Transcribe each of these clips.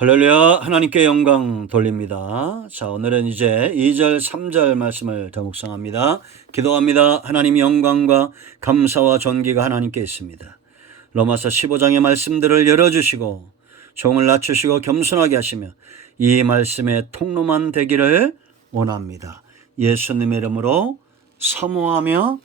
할렐루야, 하나님께 영광 돌립니다. 자, 오늘은 이제 2절, 3절 말씀을 더 묵상합니다. 기도합니다. 하나님 영광과 감사와 존귀가 하나님께 있습니다. 로마서 15장의 말씀들을 열어주시고 종을 낮추시고 겸손하게 하시며 이 말씀의 통로만 되기를 원합니다. 예수님의 이름으로 사모하며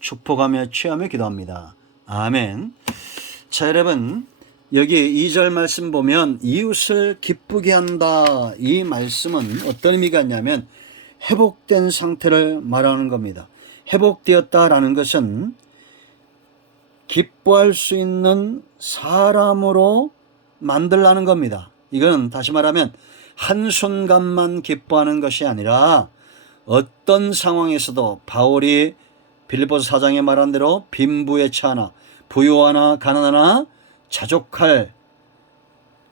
축복하며 취하며 기도합니다. 아멘. 자, 여러분, 여기 2절 말씀 보면 이웃을 기쁘게 한다. 이 말씀은 어떤 의미가 있냐면 회복된 상태를 말하는 겁니다. 회복되었다라는 것은 기뻐할 수 있는 사람으로 만들라는 겁니다. 이건 다시 말하면 한순간만 기뻐하는 것이 아니라 어떤 상황에서도 바울이 빌립보서 4장에 말한 대로 빈부에 처하나 부유하나 가난하나 자족할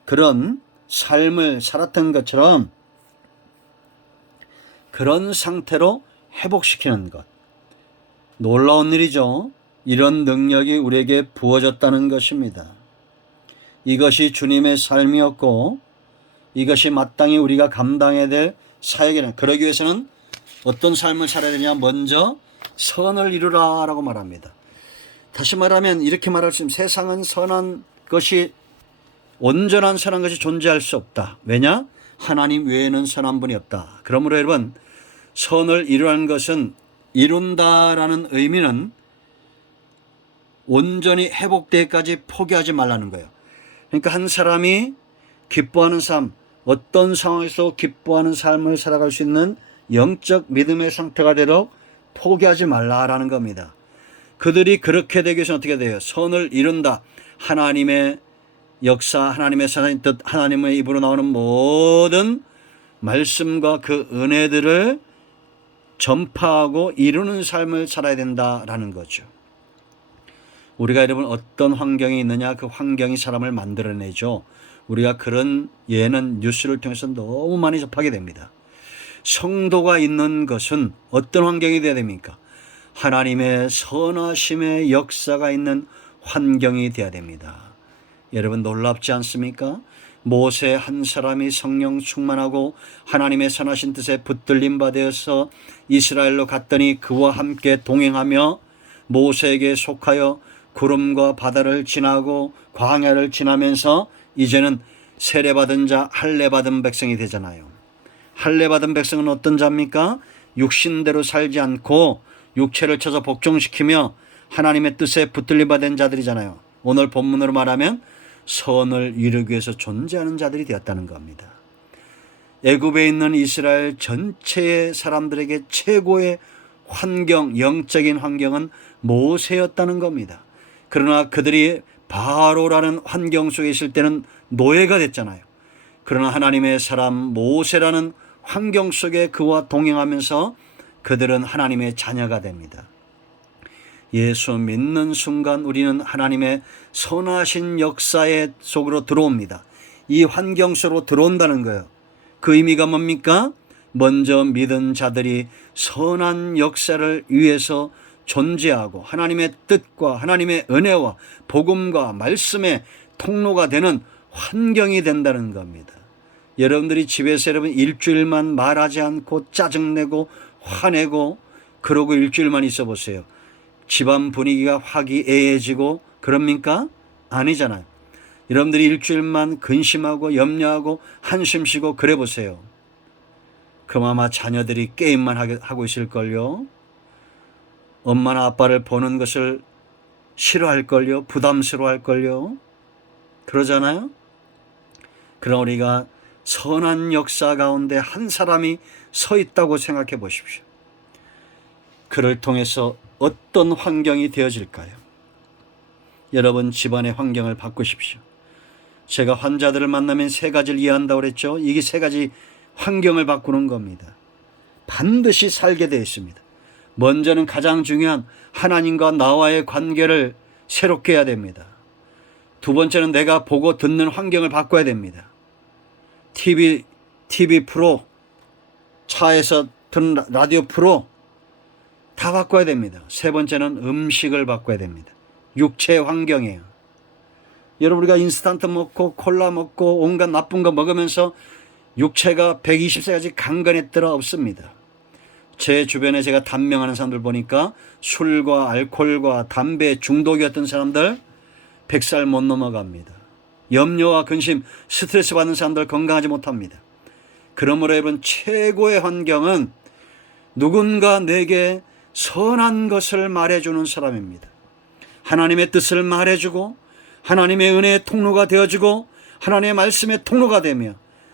그런 삶을 살았던 것처럼 그런 상태로 회복시키는 것. 놀라운 일이죠. 이런 능력이 우리에게 부어졌다는 것입니다. 이것이 주님의 삶이었고 이것이 마땅히 우리가 감당해야 될 사역이라. 그러기 위해서는 어떤 삶을 살아야 되냐? 먼저 선을 이루라 라고 말합니다. 다시 말하면 이렇게 말할 수 있습니다. 세상은 선한 것이 온전한 선한 것이 존재할 수 없다. 왜냐? 하나님 외에는 선한 분이 없다. 그러므로 여러분, 선을 이루라는 것은 이룬다라는 의미는 온전히 회복되기까지 포기하지 말라는 거예요. 그러니까 한 사람이 기뻐하는 삶, 어떤 상황에서 기뻐하는 삶을 살아갈 수 있는 영적 믿음의 상태가 되도록 포기하지 말라라는 겁니다. 그들이 그렇게 되기 위해서는 어떻게 돼요? 선을 이룬다. 하나님의 역사, 하나님의 사랑의 뜻, 하나님의 입으로 나오는 모든 말씀과 그 은혜들을 전파하고 이루는 삶을 살아야 된다라는 거죠. 우리가 여러분 어떤 환경이 있느냐, 그 환경이 사람을 만들어내죠. 우리가 그런 예는 뉴스를 통해서 너무 많이 접하게 됩니다. 성도가 있는 것은 어떤 환경이 되어야 됩니까? 하나님의 선하심의 역사가 있는 환경이 되어야 됩니다. 여러분 놀랍지 않습니까? 모세 한 사람이 성령 충만하고 하나님의 선하신 뜻에 붙들림 받아서 이스라엘로 갔더니 그와 함께 동행하며 모세에게 속하여 구름과 바다를 지나고 광야를 지나면서 이제는 세례받은 자, 할례받은 백성이 되잖아요. 할례받은 백성은 어떤 자입니까? 육신대로 살지 않고 육체를 쳐서 복종시키며 하나님의 뜻에 붙들림 받은 자들이잖아요. 오늘 본문으로 말하면 선을 이루기 위해서 존재하는 자들이 되었다는 겁니다. 애굽에 있는 이스라엘 전체의 사람들에게 최고의 환경, 영적인 환경은 모세였다는 겁니다. 그러나 그들이 바로라는 환경 속에 있을 때는 노예가 됐잖아요. 그러나 하나님의 사람 모세라는 환경 속에 그와 동행하면서 그들은 하나님의 자녀가 됩니다. 예수 믿는 순간 우리는 하나님의 선하신 역사의 속으로 들어옵니다. 이 환경 속으로 들어온다는 거예요. 그 의미가 뭡니까? 먼저 믿은 자들이 선한 역사를 위해서 존재하고 하나님의 뜻과 하나님의 은혜와 복음과 말씀의 통로가 되는 환경이 된다는 겁니다. 여러분들이 집에서 여러분 일주일만 말하지 않고 짜증내고 화내고 그러고 일주일만 있어 보세요. 집안 분위기가 화기애애해지고 그럽니까? 아니잖아요. 여러분들이 일주일만 근심하고 염려하고 한숨 쉬고 그래 보세요. 그럼 아마 자녀들이 게임만 하고 있을걸요. 엄마나 아빠를 보는 것을 싫어할걸요. 부담스러워할걸요. 그러잖아요. 그럼 우리가 선한 역사 가운데 한 사람이 서 있다고 생각해 보십시오. 그를 통해서 어떤 환경이 되어질까요? 여러분 집안의 환경을 바꾸십시오. 제가 환자들을 만나면 세 가지를 이해한다고 그랬죠. 이게 세 가지 환경을 바꾸는 겁니다. 반드시 살게 되어 있습니다. 먼저는 가장 중요한 하나님과 나와의 관계를 새롭게 해야 됩니다. 두 번째는 내가 보고 듣는 환경을 바꿔야 됩니다. TV 프로, 차에서 듣는 라디오 프로 다 바꿔야 됩니다. 세 번째는 음식을 바꿔야 됩니다. 육체 환경이에요. 여러분, 우리가 인스턴트 먹고 콜라 먹고 온갖 나쁜 거 먹으면서 육체가 120세까지 강건했더라? 없습니다. 제 주변에 제가 단명하는 사람들 보니까 술과 알코올과 담배 중독이었던 사람들 100살 못 넘어갑니다. 염려와 근심, 스트레스 받는 사람들 건강하지 못합니다. 그러므로 여러분, 최고의 환경은 누군가 내게 선한 것을 말해주는 사람입니다. 하나님의 뜻을 말해주고 하나님의 은혜의 통로가 되어주고 하나님의 말씀의 통로가 되며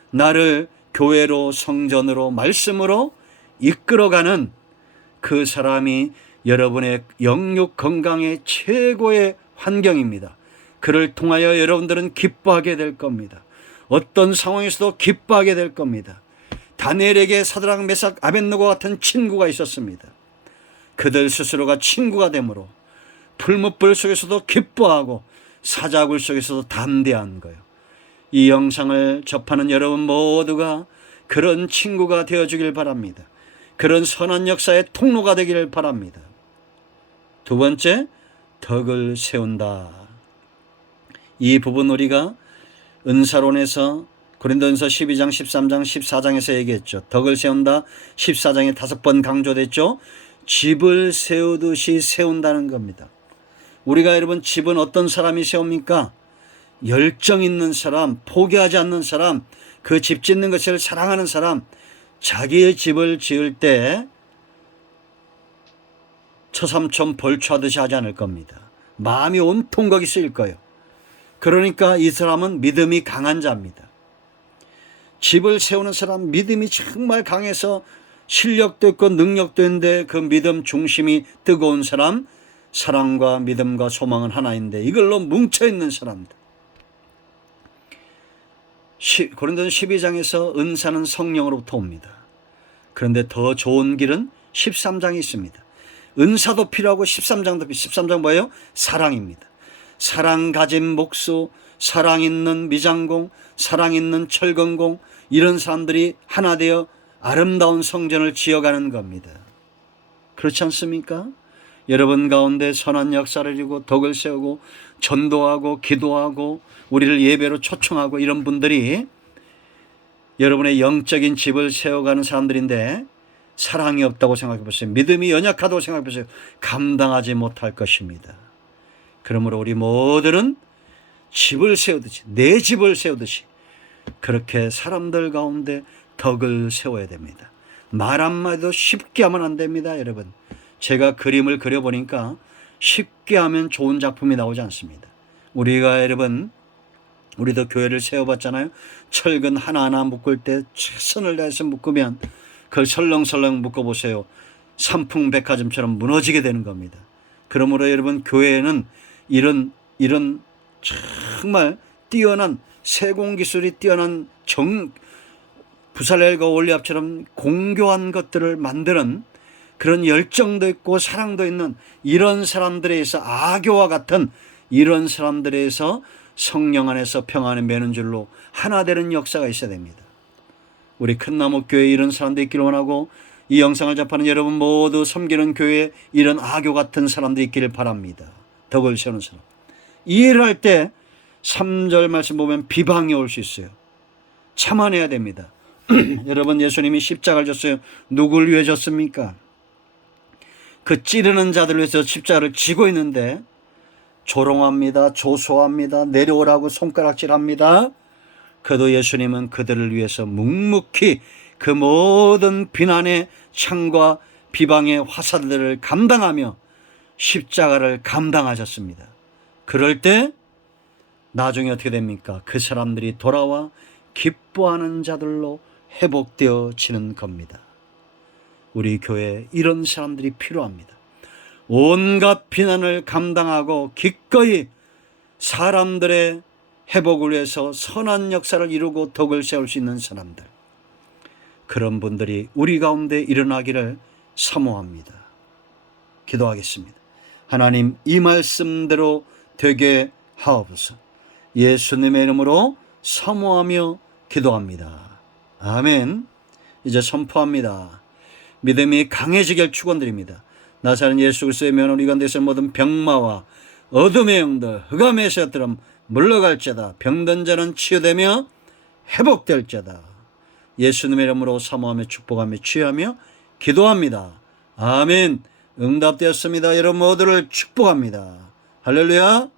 나를 교회로, 성전으로, 말씀으로 이끌어가는 그 사람이 여러분의 영육 건강의 최고의 환경입니다. 그를 통하여 여러분들은 기뻐하게 될 겁니다. 어떤 상황에서도 기뻐하게 될 겁니다. 다니엘에게 사드락, 메삭, 아벳느고 같은 친구가 있었습니다. 그들 스스로가 친구가 되므로 풀무불 속에서도 기뻐하고 사자굴 속에서도 담대한 거예요. 이 영상을 접하는 여러분 모두가 그런 친구가 되어주길 바랍니다. 그런 선한 역사의 통로가 되기를 바랍니다. 두 번째, 덕을 세운다. 이 부분 우리가 은사론에서 고린도전서 12장, 13장, 14장에서 얘기했죠. 덕을 세운다. 14장에 5번 강조됐죠. 집을 세우듯이 세운다는 겁니다. 우리가 여러분, 집은 어떤 사람이 세웁니까? 열정 있는 사람, 포기하지 않는 사람, 그 집 짓는 것을 사랑하는 사람, 자기의 집을 지을 때 처삼촌 벌초하듯이 하지 않을 겁니다. 마음이 온통 거기 쓰일 거예요. 그러니까 이 사람은 믿음이 강한 자입니다. 집을 세우는 사람, 믿음이 정말 강해서 실력도 있고 능력도 있는데 그 믿음 중심이 뜨거운 사람, 사랑과 믿음과 소망은 하나인데 이걸로 뭉쳐있는 사람들. 고린도전 12장에서 은사는 성령으로부터 옵니다. 그런데 더 좋은 길은 13장이 있습니다. 은사도 필요하고 13장도 필요해요. 13장 뭐예요? 사랑입니다. 사랑 가진 목수, 사랑 있는 미장공, 사랑 있는 철건공, 이런 사람들이 하나 되어 아름다운 성전을 지어가는 겁니다. 그렇지 않습니까? 여러분 가운데 선한 역사를 이루고 덕을 세우고 전도하고 기도하고 우리를 예배로 초청하고 이런 분들이 여러분의 영적인 집을 세워가는 사람들인데 사랑이 없다고 생각해 보세요. 믿음이 연약하다고 생각해 보세요. 감당하지 못할 것입니다. 그러므로 우리 모두는 집을 세우듯이, 내 집을 세우듯이 그렇게 사람들 가운데 덕을 세워야 됩니다. 말 한마디도 쉽게 하면 안 됩니다. 여러분, 제가 그림을 그려보니까 쉽게 하면 좋은 작품이 나오지 않습니다. 우리가 여러분, 우리도 교회를 세워봤잖아요. 철근 하나하나 묶을 때 최선을 다해서 묶으면 그걸 설렁설렁 묶어보세요. 삼풍백화점처럼 무너지게 되는 겁니다. 그러므로 여러분, 교회에는 이런 정말 뛰어난 세공기술이 뛰어난 부살렐과 올리압처럼 공교한 것들을 만드는 그런 열정도 있고 사랑도 있는 이런 사람들에 의해서, 아교와 같은 이런 사람들에 의해서 성령 안에서 평안을 매는 줄로 하나 되는 역사가 있어야 됩니다. 우리 큰나무교회에 이런 사람들이 있기를 원하고 이 영상을 접하는 여러분 모두 섬기는 교회에 이런 아교 같은 사람들이 있기를 바랍니다. 덕을 세우는 사람. 이해를 할 때 3절 말씀 보면 비방이 올 수 있어요. 참아내야 됩니다. 여러분, 예수님이 십자가를 졌어요. 누굴 위해 졌습니까? 그 찌르는 자들을 위해서 십자가를 지고 있는데 조롱합니다. 조소합니다. 내려오라고 손가락질합니다. 그래도 예수님은 그들을 위해서 묵묵히 그 모든 비난의 창과 비방의 화살들을 감당하며 십자가를 감당하셨습니다. 그럴 때 나중에 어떻게 됩니까? 그 사람들이 돌아와 기뻐하는 자들로 회복되어지는 겁니다. 우리 교회에 이런 사람들이 필요합니다. 온갖 비난을 감당하고 기꺼이 사람들의 회복을 위해서 선한 역사를 이루고 덕을 세울 수 있는 사람들, 그런 분들이 우리 가운데 일어나기를 사모합니다. 기도하겠습니다. 하나님, 이 말씀대로 되게 하옵소서. 예수님의 이름으로 사모하며 기도합니다. 아멘. 이제 선포합니다. 믿음이 강해지길 축원드립니다. 나사렛 예수 그리스도의 명으로 우리 가운데 있는 모든 병마와 어둠의 영들, 흑암의 세력들은 물러갈지어다. 병든 자는 치유되며 회복될지어다. 예수님의 이름으로 사모하며 축복하며 취하며 기도합니다. 아멘. 응답되었습니다. 여러분 모두를 축복합니다. 할렐루야.